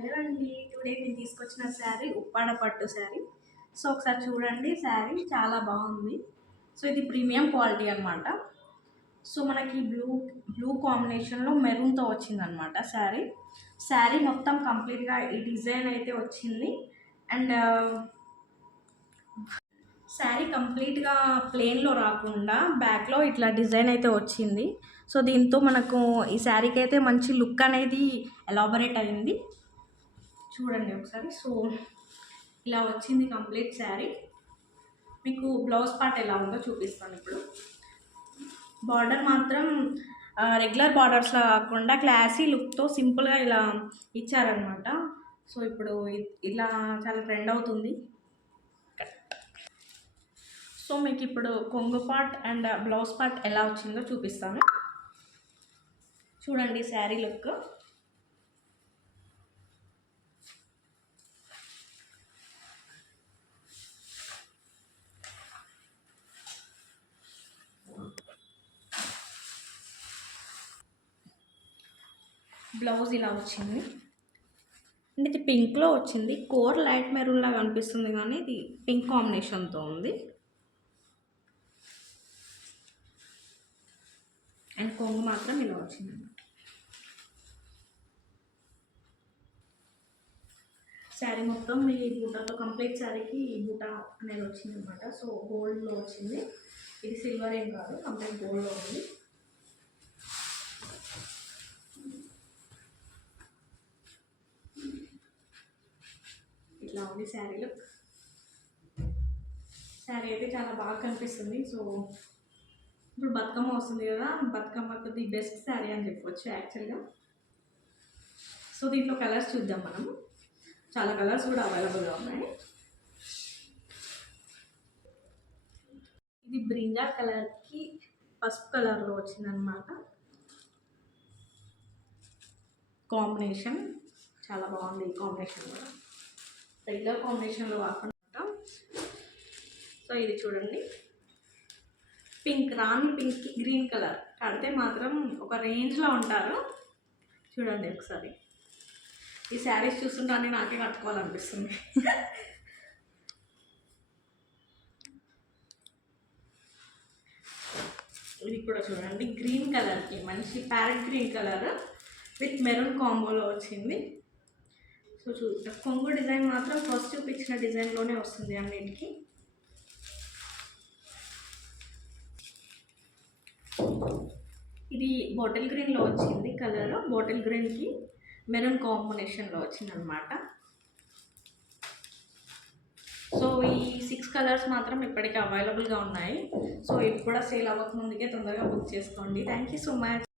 Hello అండి, today నేను తీసుకొచ్చిన శారీ ఉప్పాడ పట్టు శారీ. సో ఒకసారి చూడండి, శారీ చాలా బాగుంది. సో ఇది ప్రీమియం క్వాలిటీ అనమాట. సో మనకి బ్లూ కాంబినేషన్లో మెరూన్తో వచ్చిందనమాట శారీ. శారీ మొత్తం కంప్లీట్గా ఈ డిజైన్ అయితే వచ్చింది. అండ్ శారీ కంప్లీట్గా ప్లెయిన్లో రాకుండా బ్యాక్లో ఇట్లా డిజైన్ అయితే వచ్చింది. సో దీంతో మనకు ఈ శారీకి అయితే మంచి లుక్ అనేది ఎలాబరేట్ అయింది. చూడండి ఒకసారి. సో ఇలా వచ్చింది కంప్లీట్ శారీ. మీకు బ్లౌజ్ పార్ట్ ఎలా ఉందో చూపిస్తాను ఇప్పుడు. బార్డర్ మాత్రం రెగ్యులర్ బార్డర్స్లో కాకుండా క్లాసీ లుక్తో సింపుల్గా ఇలా ఇచ్చారనమాట. సో ఇప్పుడు ఇలా చాలా ట్రెండ్ అవుతుంది. సో మీకు ఇప్పుడు కొంగు పార్ట్ అండ్ బ్లౌజ్ పార్ట్ ఎలా వచ్చిందో చూపిస్తాను. చూడండి శారీ లుక్. బ్లౌజ్ ఇలా వచ్చింది అంటే ఇది పింక్లో వచ్చింది. కోర్ లైట్ మెరూన్ లాగా అనిపిస్తుంది కానీ ఇది పింక్ కాంబినేషన్తో ఉంది. అండ్ కొంగు మాత్రం ఇలా వచ్చింది అన్నమాట. శారీ మొత్తం ఈ బూటాతో కంప్లీట్ శారీకి ఈ బూటా అనేది వచ్చింది అనమాట. సో గోల్డ్లో వచ్చింది. ఇది సిల్వర్ ఏం కాదు, కంప్లీట్ గోల్డ్లో ఉంది. ఇట్లా ఉంది శారీలో. శారీ అయితే చాలా బాగా కనిపిస్తుంది. సో ఇప్పుడు బతుకమ్మ వస్తుంది కదా, బతుకమ్మకు ది బెస్ట్ శారీ అని చెప్పవచ్చు యాక్చువల్గా. సో దీంట్లో కలర్స్ చూద్దాం మనం. చాలా కలర్స్ కూడా అవైలబుల్గా ఉన్నాయి. ఇది బ్రింజాల్ కలర్కి పసుపు కలర్లో వచ్చిందనమాట. కాంబినేషన్ చాలా బాగుంది. ఈ కాంబినేషన్ కూడా రెగ్యులర్ కాంబినేషన్లో కాకుండా. సో ఇది చూడండి, పింక్, రాణి పింక్ గ్రీన్ కలర్ కడితే మాత్రం ఒక రేంజ్లో ఉంటారు. చూడండి ఒకసారి. ఈ శారీస్ చూస్తుంటే నాకే కట్టుకోవాలనిపిస్తుంది. ఇది కూడా చూడండి, గ్రీన్ కలర్కి మంచి parrot green colour with maroon కాంబోలో వచ్చింది. సో కొంగు డిజైన్ మాత్రం ఫస్ట్ చూపించిన డిజైన్లోనే వస్తుంది అన్నిటికీ. ఇది బాటిల్ గ్రీన్లో వచ్చింది కలర్. బాటిల్ గ్రీన్కి మెరూన్ కాంబినేషన్లో వచ్చింది అనమాట. సో ఈ 6 కలర్స్ మాత్రం ఇప్పటికీ అవైలబుల్గా ఉన్నాయి. సో ఇప్పుడు కూడా సేల్ అవ్వక ముందుకే తొందరగా బుక్ చేసుకోండి. Thank you so much.